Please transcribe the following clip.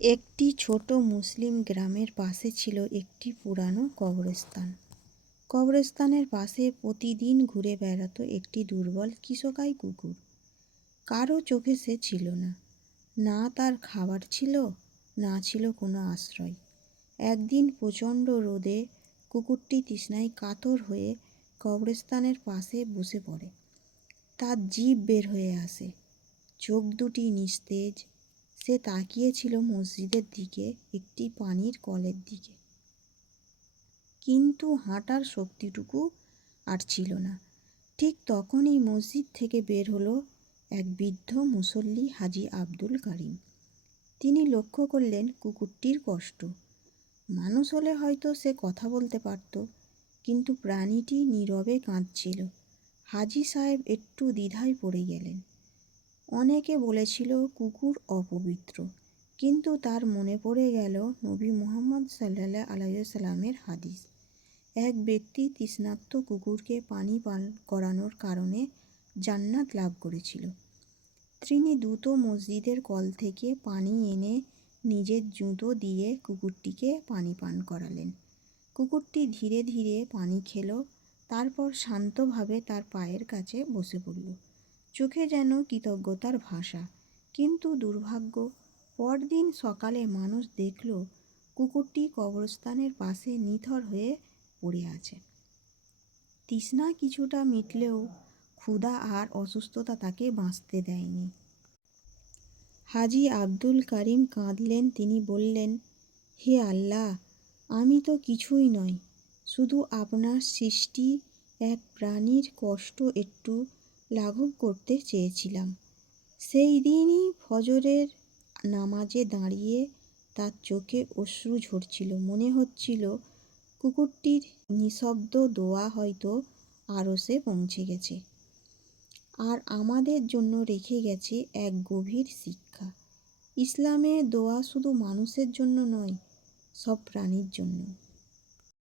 একটি ছোট মুসলিম গ্রামের পাশে ছিল একটি পুরানো কবরস্থান। কবরস্থানের পাশে প্রতিদিন ঘুরে বেড়াতো একটি দুর্বল কৃষকাই কুকুর। কারও চোখে সে ছিল না। না তার খাবার ছিল, না ছিল কোনো আশ্রয়। একদিন প্রচণ্ড রোদে কুকুরটি তৃষ্ণায় কাতর হয়ে কবরস্থানের পাশে বসে পড়ে। তার জিভ বের হয়ে আসে। চোখ দুটি নিস্তেজ সে তাকিয়েছিল মসজিদের দিকে, একটি পানির কলের দিকে। কিন্তু হাঁটার শক্তিটুকু আর ছিল না। ঠিক তখনই মসজিদ থেকে বের হলো এক বৃদ্ধ মুসল্লি হাজি আব্দুল কারিম। তিনি লক্ষ্য করলেন কুকুরটির কষ্ট। মানুষ হলে হয়তো সে কথা বলতে পারত, কিন্তু প্রাণীটি নীরবে কাঁদছিল। হাজি সাহেব একটু দ্বিধায় পড়ে গেলেন। অনেকে বলেছিল কুকুর অপবিত্র। কিন্তু তার মনে পড়ে গেল নবী মোহাম্মদ সাল্লাহ আলাইসাল্লামের হাদিস। এক ব্যক্তি তৃষ্ণার্ত কুকুরকে পানি পান করানোর কারণে জান্নাত লাভ করেছিল। তিনি দ্রুত মসজিদের কল থেকে পানি এনে নিজের জুতো দিয়ে কুকুরটিকে পানি পান করালেন। কুকুরটি ধীরে ধীরে পানি খেলো, তারপর শান্তভাবে তার পায়ের কাছে বসে পড়ল। চোখে যেন কৃতজ্ঞতার ভাষা। কিন্তু দুর্ভাগ্য, পরদিন সকালে মানুষ দেখল, কুকুরটি কবরস্থানের পাশে নিথর হয়ে পড়ে আছে। তৃষ্ণা কিছুটা মিটলেও ক্ষুধা আর অসুস্থতা তাকে বাঁচতে দেয়নি। হাজি আব্দুল কারিম কাঁদলেন, তিনি বললেন, হে আল্লাহ, আমি তো কিছুই নই, শুধু আপনার সৃষ্টি, এক প্রাণীর কষ্ট একটু লাঘব করতে চেয়েছিলাম। সেই দিনই ফজরের নামাজে দাঁড়িয়ে তার চোখে অশ্রু ঝরছিল। মনে হচ্ছিল কুকুরটির নিঃশব্দ দোয়া হয়তো আরও সে পৌঁছে গেছে। আর আমাদের জন্য রেখে গেছে এক গভীর শিক্ষা। ইসলামে দোয়া শুধু মানুষের জন্য নয়, সব প্রাণীর জন্য।